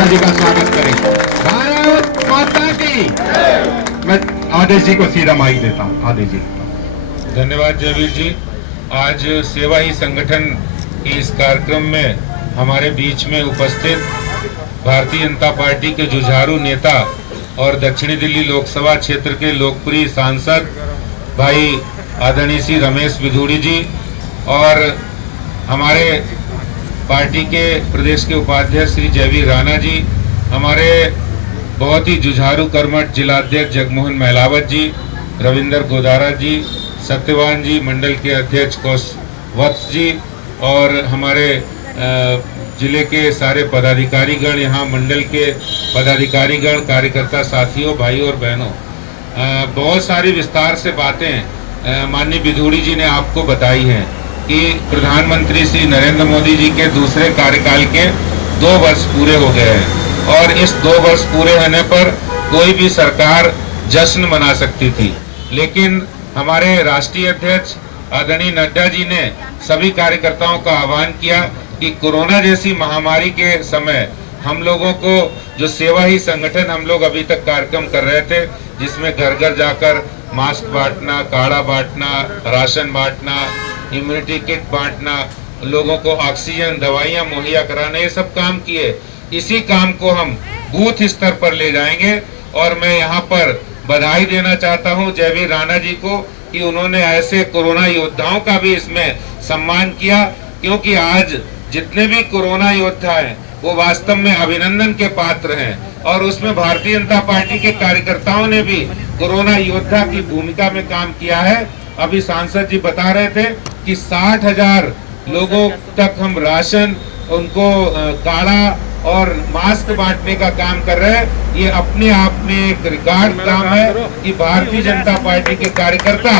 माता जी का स्वागत करें। भारत माता की। मैं आदेश जी को सीधा माइक देता हूँ। आदेश जी। धन्यवाद जयवीर जी। आज सेवा ही संगठन के इस कार्यक्रम में हमारे बीच में उपस्थित भारतीय जनता पार्टी के जुझारू नेता और दक्षिणी दिल्ली लोकसभा क्षेत्र के लोकप्रिय सांसद भाई आदरणीय श्री रमेश बिधूड़ी जी और हमारे पार्टी के प्रदेश के उपाध्यक्ष श्री जयवीर राणा जी, हमारे बहुत ही जुझारू कर्मठ जिलाध्यक्ष जगमोहन महलावत जी, रविंदर गोदारा जी, सत्यवान जी, मंडल के अध्यक्ष वत्स जी और हमारे जिले के सारे पदाधिकारीगण, यहाँ मंडल के पदाधिकारीगण, कार्यकर्ता साथियों, भाई और बहनों, बहुत सारी विस्तार से बातें माननीय बिधूड़ी जी ने आपको बताई हैं कि प्रधानमंत्री श्री नरेंद्र मोदी जी के दूसरे कार्यकाल के 2 वर्ष पूरे हो गए हैं और इस 2 वर्ष पूरे होने पर कोई भी सरकार जश्न मना सकती थी, लेकिन हमारे राष्ट्रीय अध्यक्ष आदरणीय नड्डा जी ने सभी कार्यकर्ताओं का आह्वान किया कि कोरोना जैसी महामारी के समय हम लोगों को जो सेवा ही संगठन हम लोग अभी तक कार्यक्रम कर रहे थे, जिसमें घर घर जाकर मास्क बांटना, काढ़ा बांटना, राशन बांटना, इम्यूनिटी किट बांटना, लोगों को ऑक्सीजन दवाइयां मुहैया कराना, ये सब काम किए। इसी काम को हम बूथ स्तर पर ले जाएंगे और मैं यहाँ पर बधाई देना चाहता हूँ जयवीर राणा जी को कि उन्होंने ऐसे कोरोना योद्धाओं का भी इसमें सम्मान किया, क्योंकि आज जितने भी कोरोना योद्धा हैं वो वास्तव में अभिनंदन के पात्र हैं और उसमें भारतीय जनता पार्टी के कार्यकर्ताओं ने भी कोरोना योद्धा की भूमिका में काम किया है। अभी सांसद जी बता रहे थे कि 60,000 लोगों तक हम राशन, उनको काढ़ा और मास्क बांटने का काम कर रहे हैं। ये अपने आप में एक रिकॉर्ड काम है कि भारतीय जनता पार्टी के कार्यकर्ता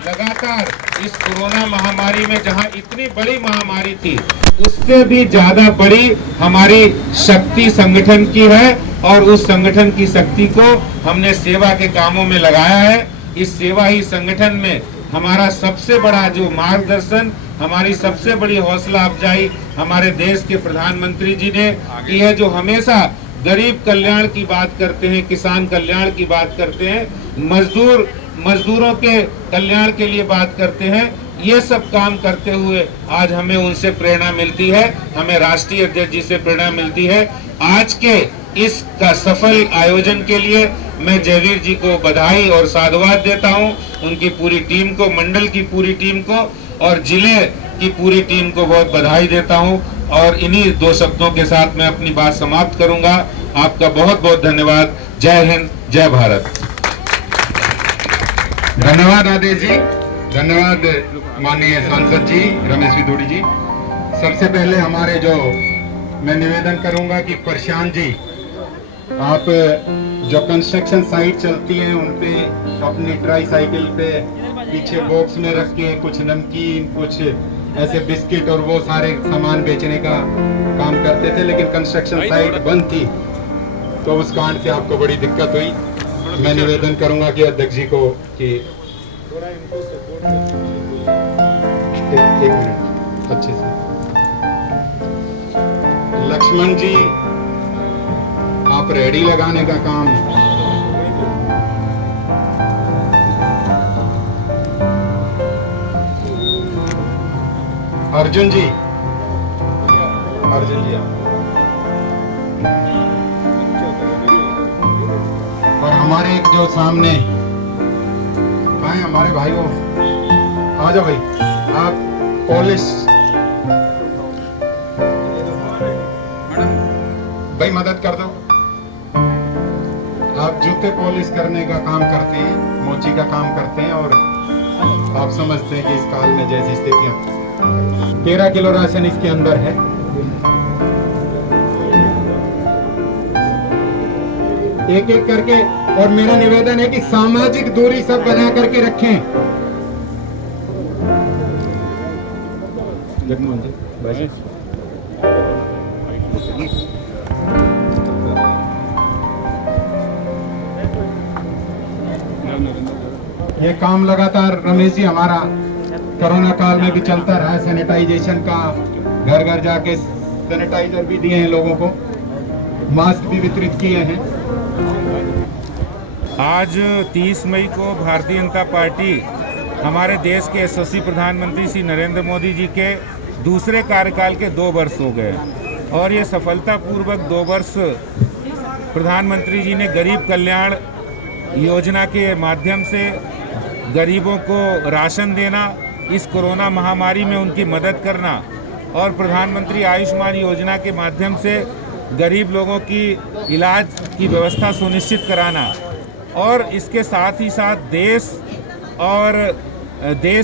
लगातार इस कोरोना महामारी में, जहां इतनी बड़ी महामारी थी, उससे भी ज्यादा बड़ी हमारी शक्ति संगठन की है और उस संगठन की शक्ति को हमने सेवा के कामों में लगाया है। इस सेवा ही संगठन में हमारा सबसे बड़ा जो मार्गदर्शन, हमारी सबसे बड़ी हौसला अफजाई हमारे देश के प्रधानमंत्री जी ने की है, जो हमेशा गरीब कल्याण की बात करते हैं, किसान कल्याण की बात करते हैं, मजदूरों के कल्याण के लिए बात करते हैं। ये सब काम करते हुए आज हमें उनसे प्रेरणा मिलती है, हमें राष्ट्रीय अध्यक्ष जी से प्रेरणा मिलती है। आज के इस का सफल आयोजन के लिए मैं जयवीर जी को बधाई और साधुवाद देता हूं, उनकी पूरी टीम को, मंडल की पूरी टीम को और जिले की पूरी टीम को बहुत बधाई देता हूं और इन्हीं 2 शब्दों के साथ मैं अपनी बात समाप्त करूंगा। आपका बहुत बहुत धन्यवाद। जय हिंद, जय भारत। धन्यवाद आदेश जी, धन्यवाद माननीय सांसद जी रमेश बिधूड़ी जी। सबसे पहले हमारे जो मैं निवेदन करूंगा कि प्रशांत जी, आप जो कंस्ट्रक्शन साइट चलती हैं उन पे अपनी ट्राई साइकिल पे पीछे बॉक्स में रख के कुछ नमकीन, कुछ ऐसे बिस्किट और वो सारे सामान बेचने का काम करते थे, लेकिन कंस्ट्रक्शन साइट बंद थी तो उस कांड से आपको बड़ी दिक्कत हुई। मैं निवेदन करूंगा कि अध्यक्ष जी को कि एक मिनट अच्छे से। लक्ष्मण जी, आप रेडी लगाने का काम अर्जुन जी, अर्जुन जी और हमारे एक जो सामने कहाँ है हमारे भाई, वो आ जाओ भाई, आप पॉलिश भाई मदद कर दो। आप जूते पॉलिश करने का काम करते हैं, मोची का काम करते हैं और आप समझते हैं कि इस काल में जैसी स्थितियां, 13 किलो राशन इसके अंदर है। एक एक करके, और मेरा निवेदन है कि सामाजिक दूरी सब बना करके रखें। जगमोहन जी, ये काम लगातार रमेश जी हमारा कोरोना काल में भी चलता रहा है। सैनिटाइजेशन का, घर घर जाके सैनिटाइजर भी दिए हैं लोगों को। मास्क भी वितरित किए हैं। आज 30 मई को भारतीय जनता पार्टी हमारे देश के यशस्वी प्रधानमंत्री श्री नरेंद्र मोदी जी के दूसरे कार्यकाल के 2 वर्ष हो गए और ये सफलतापूर्वक 2 वर्ष प्रधानमंत्री जी ने गरीब कल्याण योजना के माध्यम से गरीबों को राशन देना, इस कोरोना महामारी में उनकी मदद करना और प्रधानमंत्री आयुष्मान योजना के माध्यम से गरीब लोगों की इलाज की व्यवस्था सुनिश्चित कराना और इसके साथ ही साथ देश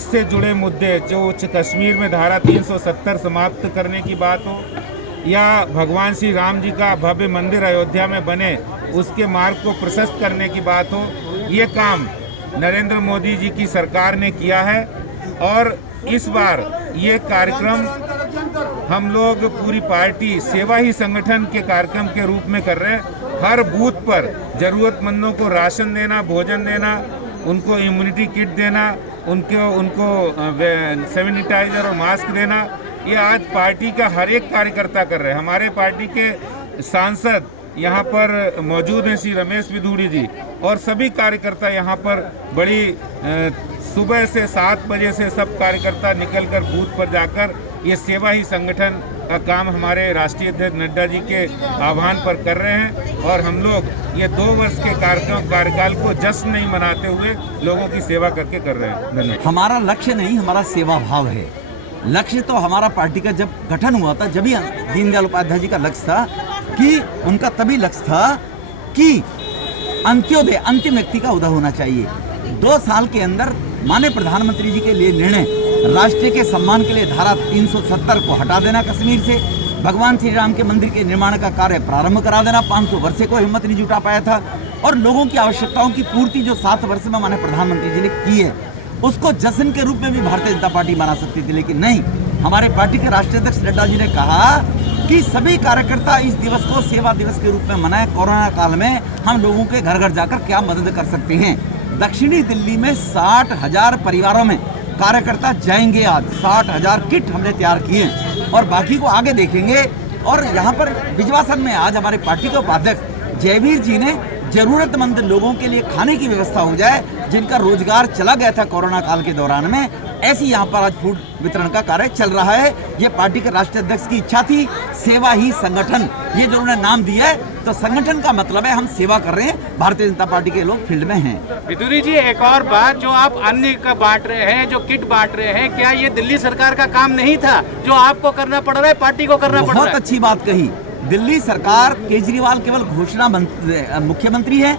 से जुड़े मुद्दे, जो कश्मीर में धारा 370 समाप्त करने की बात हो या भगवान श्री राम जी का भव्य मंदिर अयोध्या में बने उसके मार्ग को प्रशस्त करने की बात हो, ये काम नरेंद्र मोदी जी की सरकार ने किया है। और इस बार ये कार्यक्रम हम लोग पूरी पार्टी सेवा ही संगठन के कार्यक्रम के रूप में कर रहे हैं। हर बूथ पर जरूरतमंदों को राशन देना, भोजन देना, उनको इम्यूनिटी किट देना, उनको सैनिटाइजर और मास्क देना, ये आज पार्टी का हर एक कार्यकर्ता कर रहे हैं। हमारे पार्टी के सांसद यहाँ पर मौजूद हैं, श्री रमेश विधूड़ी जी, और सभी कार्यकर्ता यहाँ पर बड़ी सुबह से 7 बजे से सब कार्यकर्ता निकलकर बूथ पर जाकर ये सेवा ही संगठन का काम हमारे राष्ट्रीय अध्यक्ष नड्डा जी के आह्वान पर कर रहे हैं। और हम लोग ये 2 वर्ष के कार्यकाल को जश्न नहीं मनाते हुए लोगों की सेवा करके कर रहे हैं। धन्यवाद। हमारा लक्ष्य नहीं, हमारा सेवा भाव है। लक्ष्य तो हमारा पार्टी का जब गठन हुआ था, जब ही दीनदयाल उपाध्याय जी का लक्ष्य था कि उनका तभी लक्ष्य था कि अंत्योदय, अंतिम व्यक्ति का उदय होना चाहिए। 2 साल के अंदर माननीय प्रधानमंत्री जी के लिए निर्णय, राष्ट्र के सम्मान के लिए धारा 370 को हटा देना कश्मीर से, भगवान श्री राम के मंदिर के निर्माण का कार्य प्रारंभ करा देना, 500 वर्ष से कोई हिम्मत नहीं जुटा पाया था, और लोगों की आवश्यकताओं की पूर्ति जो 7 वर्ष में माननीय प्रधानमंत्री जी ने की है, उसको जश्न के रूप में भी भारतीय जनता पार्टी मना सकती थी, लेकिन नहीं। हमारे पार्टी के राष्ट्रीय अध्यक्ष नड्डा जी ने कहा कि सभी कार्यकर्ता इस दिवस को सेवा दिवस के रूप में मनाएं। कोरोना काल में हम लोगों के घर घर जाकर क्या मदद कर सकते हैं। दक्षिणी दिल्ली में 60,000 परिवारों में कार्यकर्ता जाएंगे। आज 60,000 किट हमने तैयार किए और बाकी को आगे देखेंगे। और यहाँ पर बिजवासन में आज हमारे पार्टी के उपाध्यक्ष जयवीर जी ने जरूरतमंद लोगों के लिए खाने की व्यवस्था हो जाए, जिनका रोजगार चला गया था कोरोना काल के दौरान में, ऐसी यहाँ पर आज फूड वितरण का कार्य चल रहा है। ये पार्टी के राष्ट्रीय अध्यक्ष की इच्छा थी, सेवा ही संगठन, ये जो उन्होंने नाम दिया है, तो संगठन का मतलब है हम सेवा कर रहे हैं। भारतीय जनता पार्टी के लोग फील्ड में हैं। विधूरी जी, एक और बात, जो आप अन्न का बांट रहे हैं, जो किट बांट रहे हैं, क्या ये दिल्ली सरकार का काम नहीं था जो आपको करना पड़ रहा है, पार्टी को करना पड़ रहा है? बहुत अच्छी बात कही। दिल्ली सरकार, केजरीवाल केवल घोषणा मुख्यमंत्री है,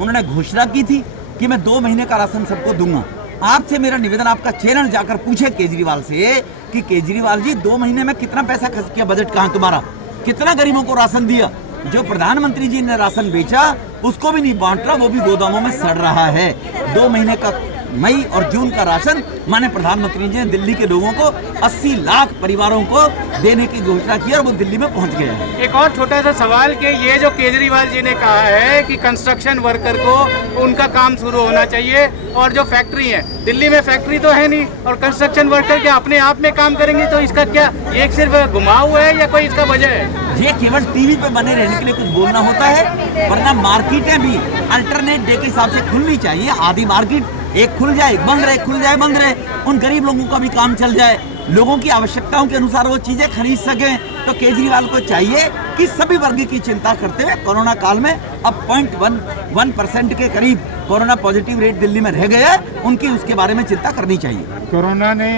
उन्होंने घोषणा की थी कि मैं 2 महीने का राशन सबको दूंगा। आपसे मेरा निवेदन, आपका चैनल जाकर पूछे केजरीवाल से कि केजरीवाल जी 2 महीने में कितना पैसा खर्च किया, बजट कहाँ तुम्हारा, कितना गरीबों को राशन दिया? जो प्रधानमंत्री जी ने राशन बेचा उसको भी नहीं बांट रहा, वो भी गोदामों में सड़ रहा है। 2 महीने का मई और जून का राशन माननीय प्रधानमंत्री जी ने दिल्ली के लोगों को 80 लाख परिवारों को देने की घोषणा की और वो दिल्ली में पहुंच गया है। एक और छोटा सा सवाल कि ये जो केजरीवाल जी ने कहा है कि कंस्ट्रक्शन वर्कर को उनका काम शुरू होना चाहिए, और जो फैक्ट्री है, दिल्ली में फैक्ट्री तो है नहीं, और कंस्ट्रक्शन वर्कर के अपने आप में काम करेंगे, तो इसका क्या एक सिर्फ घुमाव है या कोई इसका वजह है? ये केवल टीवी पे बने रहने के लिए कुछ बोलना होता है, वरना मार्केटें भी अल्टरनेट डे के हिसाब से खुलनी चाहिए। आधी मार्केट एक खुल जाए बंद रहे, खुल जाए बंद रहे, उन गरीब लोगों का भी काम चल जाए, लोगों की आवश्यकताओं के अनुसार वो चीजें खरीद सकें। तो केजरीवाल को चाहिए कि सभी वर्ग की चिंता करते हुए कोरोना काल में अब 0.1% के करीब कोरोना पॉजिटिव रेट दिल्ली में रह गया है, उनकी उसके बारे में चिंता करनी चाहिए। कोरोना ने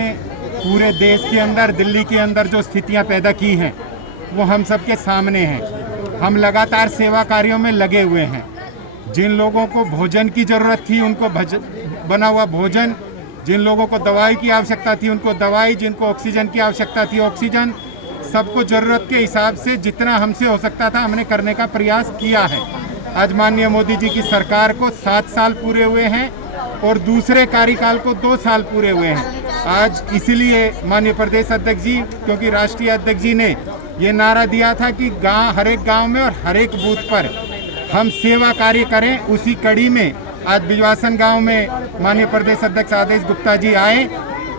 पूरे देश के अंदर, दिल्ली के अंदर जो स्थितियां पैदा की हैं वो हम सबके सामने हैं। हम लगातार सेवा कार्यों में लगे हुए हैं। जिन लोगों को भोजन की ज़रूरत थी उनको बना हुआ भोजन, जिन लोगों को दवाई की आवश्यकता थी उनको दवाई, जिनको ऑक्सीजन की आवश्यकता थी ऑक्सीजन, सबको ज़रूरत के हिसाब से जितना हमसे हो सकता था हमने करने का प्रयास किया है। आज माननीय मोदी जी की सरकार को 7 साल पूरे हुए हैं और दूसरे कार्यकाल को 2 साल पूरे हुए हैं। आज इसीलिए माननीय प्रदेश अध्यक्ष जी, क्योंकि राष्ट्रीय अध्यक्ष जी ने ये नारा दिया था कि हर एक गाँव में और हर एक बूथ पर हम सेवा कार्य करें, उसी कड़ी में आज बिजवासन गांव में माननीय प्रदेश अध्यक्ष आदेश गुप्ता जी आए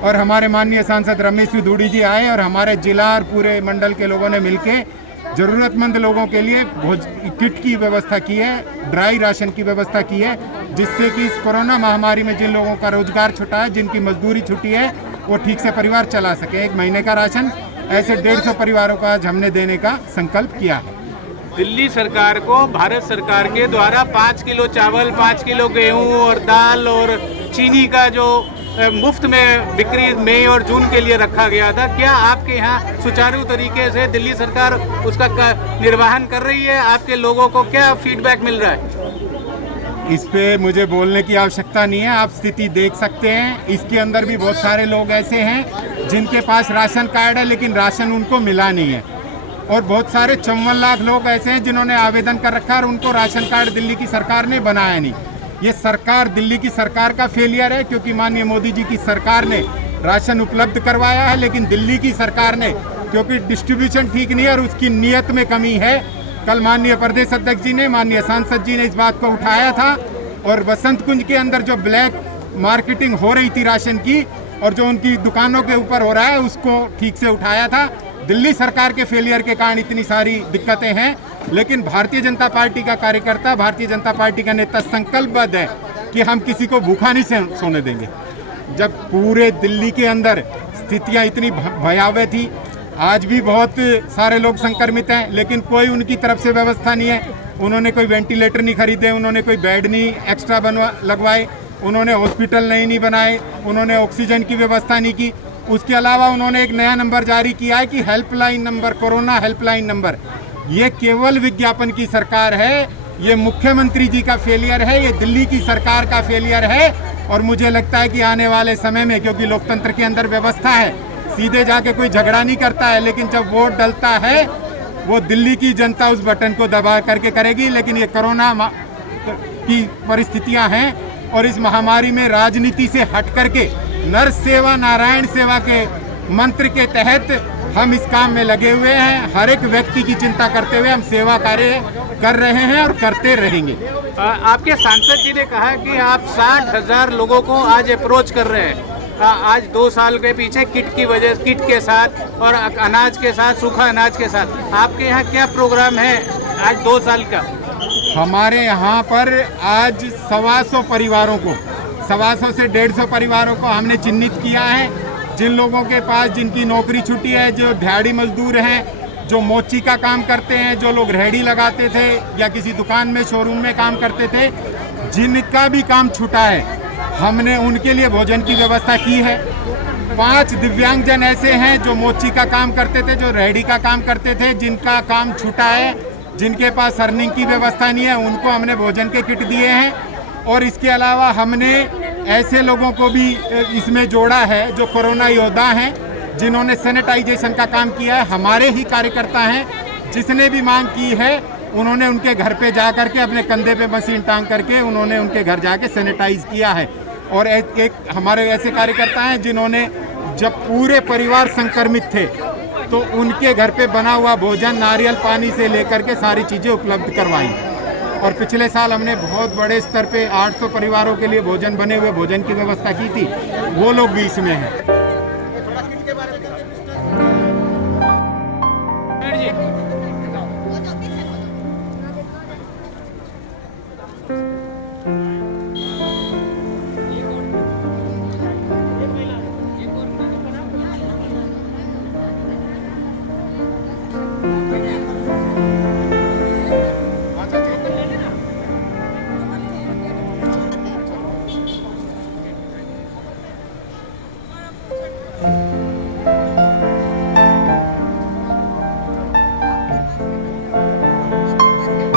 और हमारे माननीय सांसद रमेश विधूड़ी जी आए और हमारे जिला और पूरे मंडल के लोगों ने मिलके ज़रूरतमंद लोगों के लिए किट की व्यवस्था की है, ड्राई राशन की व्यवस्था की है, जिससे कि इस कोरोना महामारी में जिन लोगों का रोजगार छूटा है, जिनकी मजदूरी छूटी है, वो ठीक से परिवार चला सके। 1 महीने का राशन ऐसे 150 परिवारों को आज हमने देने का संकल्प किया है। दिल्ली सरकार को भारत सरकार के द्वारा 5 किलो चावल, 5 किलो गेहूं और दाल और चीनी का जो मुफ्त में बिक्री मई और जून के लिए रखा गया था, क्या आपके यहाँ सुचारू तरीके से दिल्ली सरकार उसका निर्वहन कर रही है? आपके लोगों को क्या फीडबैक मिल रहा है? इस पे मुझे बोलने की आवश्यकता नहीं है, आप स्थिति देख सकते हैं। इसके अंदर भी बहुत सारे लोग ऐसे हैं जिनके पास राशन कार्ड है लेकिन राशन उनको मिला नहीं है, और बहुत सारे 54 लाख लोग ऐसे हैं जिन्होंने आवेदन कर रखा है और उनको राशन कार्ड दिल्ली की सरकार ने बनाया नहीं। ये सरकार, दिल्ली की सरकार का फेलियर है, क्योंकि माननीय मोदी जी की सरकार ने राशन उपलब्ध करवाया है, लेकिन दिल्ली की सरकार ने, क्योंकि डिस्ट्रीब्यूशन ठीक नहीं है और उसकी नीयत में कमी है। कल माननीय प्रदेश अध्यक्ष जी ने, माननीय सांसद जी ने इस बात को उठाया था, और बसंत कुंज के अंदर जो ब्लैक मार्केटिंग हो रही थी राशन की और जो उनकी दुकानों के ऊपर हो रहा है, उसको ठीक से उठाया था। दिल्ली सरकार के फेलियर के कारण इतनी सारी दिक्कतें हैं, लेकिन भारतीय जनता पार्टी का कार्यकर्ता, भारतीय जनता पार्टी का नेता संकल्पबद्ध है कि हम किसी को भूखा नहीं सोने देंगे। जब पूरे दिल्ली के अंदर स्थितियां इतनी भयावह थी, आज भी बहुत सारे लोग संक्रमित हैं, लेकिन कोई उनकी तरफ से व्यवस्था नहीं है। उन्होंने कोई वेंटिलेटर नहीं खरीदे, उन्होंने कोई बेड नहीं एक्स्ट्रा लगवाए, उन्होंने हॉस्पिटल नहीं बनाए, उन्होंने ऑक्सीजन की व्यवस्था नहीं की। उसके अलावा उन्होंने एक नया नंबर जारी किया है कि helpline number, corona helpline number. ये केवल विज्ञापन की सरकार है, ये मुख्यमंत्री जी का फेलियर है, ये दिल्ली की सरकार का फेलियर है। और मुझे लगता है कि आने वाले समय में, क्योंकि लोकतंत्र के अंदर व्यवस्था है, सीधे जाके कोई झगड़ा नहीं करता है, लेकिन जब वोट डलता है वो दिल्ली की जनता उस बटन को दबा करके करेगी। लेकिन ये कोरोना की परिस्थितियां हैं और इस महामारी में राजनीति से हट करके नर सेवा नारायण सेवा के मंत्र के तहत हम इस काम में लगे हुए हैं। हर एक व्यक्ति की चिंता करते हुए हम सेवा कार्य कर रहे हैं और करते रहेंगे। आपके सांसद जी ने कहा कि आप 60,000 लोगों को आज अप्रोच कर रहे हैं। आज 2 साल के पीछे किट की वजह, किट के साथ और अनाज के साथ, सूखा अनाज के साथ, आपके यहाँ क्या प्रोग्राम है आज 2 साल का? हमारे यहाँ पर आज 125 परिवारों को, 125 से 150 परिवारों को हमने चिन्हित किया है, जिन लोगों के पास, जिनकी नौकरी छुट्टी है, जो दिहाड़ी मजदूर हैं, जो मोची का काम करते हैं, जो लोग रेहड़ी लगाते थे या किसी दुकान में, शोरूम में काम करते थे, जिनका भी काम छूटा है, हमने उनके लिए भोजन की व्यवस्था की है। 5 दिव्यांगजन ऐसे हैं जो मोची का काम करते थे, जो रेहड़ी का काम करते थे, जिनका काम छूटा है, जिनके पास अर्निंग की व्यवस्था नहीं है, उनको हमने भोजन के किट दिए हैं। और इसके अलावा हमने ऐसे लोगों को भी इसमें जोड़ा है जो कोरोना योद्धा हैं, जिन्होंने सैनिटाइजेशन का काम किया है। हमारे ही कार्यकर्ता हैं, जिसने भी मांग की है उन्होंने उनके घर पे जा करके अपने कंधे पे मशीन टांग करके उन्होंने उनके घर जाके सैनिटाइज किया है। और एक हमारे ऐसे कार्यकर्ता हैं जिन्होंने, जब पूरे परिवार संक्रमित थे, तो उनके घर पे बना हुआ भोजन, नारियल पानी से लेकर के सारी चीज़ें उपलब्ध करवाई। और पिछले साल हमने बहुत बड़े स्तर पे 800 परिवारों के लिए भोजन, बने हुए भोजन की व्यवस्था की थी, वो लोग भी इसमें हैं।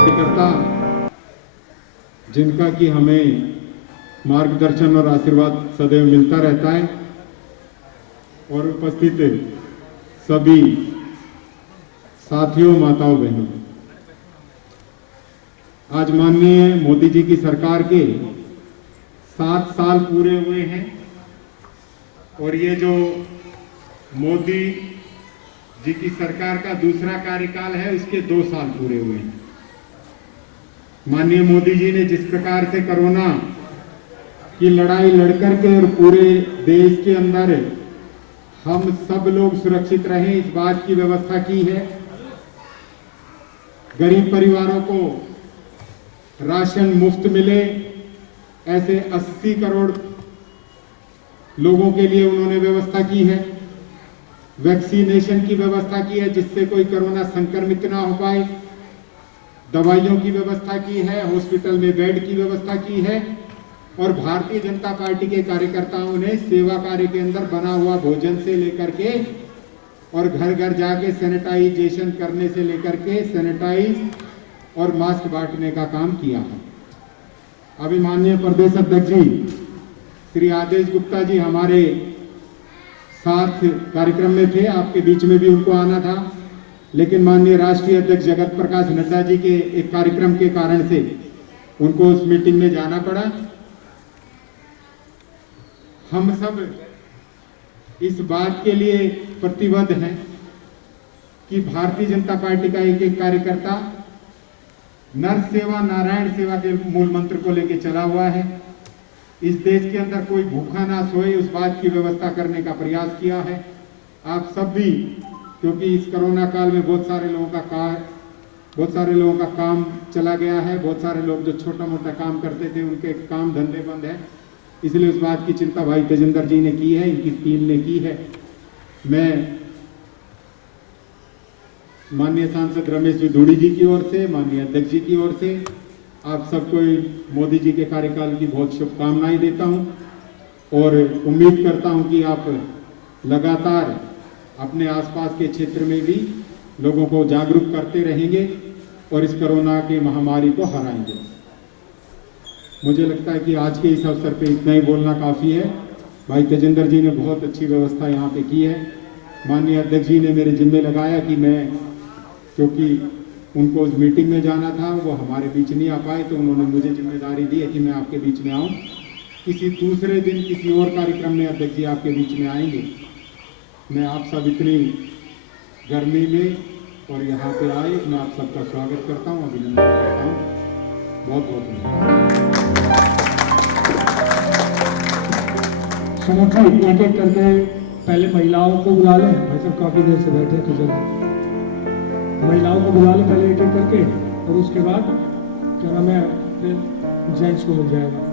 कार्यकर्ता जिनका कि हमें मार्गदर्शन और आशीर्वाद सदैव मिलता रहता है, और उपस्थित सभी साथियों, माताओं, बहनों, आज माननीय मोदी जी की सरकार के 7 साल पूरे हुए हैं, और ये जो मोदी जी की सरकार का दूसरा कार्यकाल है, उसके 2 साल पूरे हुए हैं। माननीय मोदी जी ने जिस प्रकार से कोरोना की लड़ाई लड़कर के और पूरे देश के अंदर हम सब लोग सुरक्षित रहें, इस बात की व्यवस्था की है, गरीब परिवारों को राशन मुफ्त मिले, ऐसे 80 करोड़ लोगों के लिए उन्होंने व्यवस्था की है। वैक्सीनेशन की व्यवस्था की है जिससे कोई कोरोना संक्रमित ना हो पाए। दवाइयों की व्यवस्था की है, हॉस्पिटल में बेड की व्यवस्था की है। और भारतीय जनता पार्टी के कार्यकर्ताओं ने सेवा कार्य के अंदर बना हुआ भोजन से लेकर के और घर घर जाके सैनिटाइजेशन करने से लेकर के सैनिटाइज और मास्क बांटने का काम किया है। अभी माननीय प्रदेश अध्यक्ष जी श्री आदेश गुप्ता जी हमारे साथ कार्यक्रम में थे, आपके बीच में भी उनको आना था, लेकिन माननीय राष्ट्रीय अध्यक्ष जगत प्रकाश नड्डा जी के एक कार्यक्रम के कारण से उनको उस मीटिंग में जाना पड़ा। हम सब इस बात के लिए प्रतिबद्ध हैं कि भारतीय जनता पार्टी का एक एक कार्यकर्ता नर सेवा नारायण सेवा के मूल मंत्र को लेकर चला हुआ है। इस देश के अंदर कोई भूखा ना सोए उस बात की व्यवस्था करने का प्रयास किया है। आप सब भी, क्योंकि इस कोरोना काल में बहुत सारे लोगों का काम चला गया है, बहुत सारे लोग जो छोटा मोटा काम करते थे उनके काम धंधे बंद है, इसलिए उस बात की चिंता भाई तेजिंदर जी ने की है, इनकी टीम ने की है। मैं माननीय सांसद रमेश विधूड़ी जी की ओर से, माननीय अध्यक्ष जी की ओर से आप सबको मोदी जी के कार्यकाल की बहुत शुभकामनाएं देता हूं और उम्मीद करता हूं कि आप लगातार अपने आसपास के क्षेत्र में भी लोगों को जागरूक करते रहेंगे और इस कोरोना की महामारी को हराएंगे। मुझे लगता है कि आज के इस अवसर पे इतना ही बोलना काफ़ी है। भाई तेजिंदर जी ने बहुत अच्छी व्यवस्था यहाँ पे की है। माननीय अध्यक्ष जी ने मेरे जिम्मे लगाया कि मैं, क्योंकि उनको उस मीटिंग में जाना था, वो हमारे बीच नहीं आ पाए, तो उन्होंने मुझे जिम्मेदारी दी है कि मैं आपके बीच में आऊँ। किसी दूसरे दिन किसी और कार्यक्रम में अध्यक्ष जी आपके बीच में आएंगे। मैं आप सब इतनी गर्मी में और यहाँ पे आए, मैं आप सबका स्वागत करता हूँ, अभिनंदन करता हूँ। बहुत बहुत धन्यवाद। समूची एक एक करके पहले महिलाओं को बुला लें। भाई साहब काफ़ी देर से बैठे तो जल्दी महिलाओं को बुला लें पहले एक एक करके, और उसके बाद क्या नाम है फिर जेंट्स को मिल जाएगा।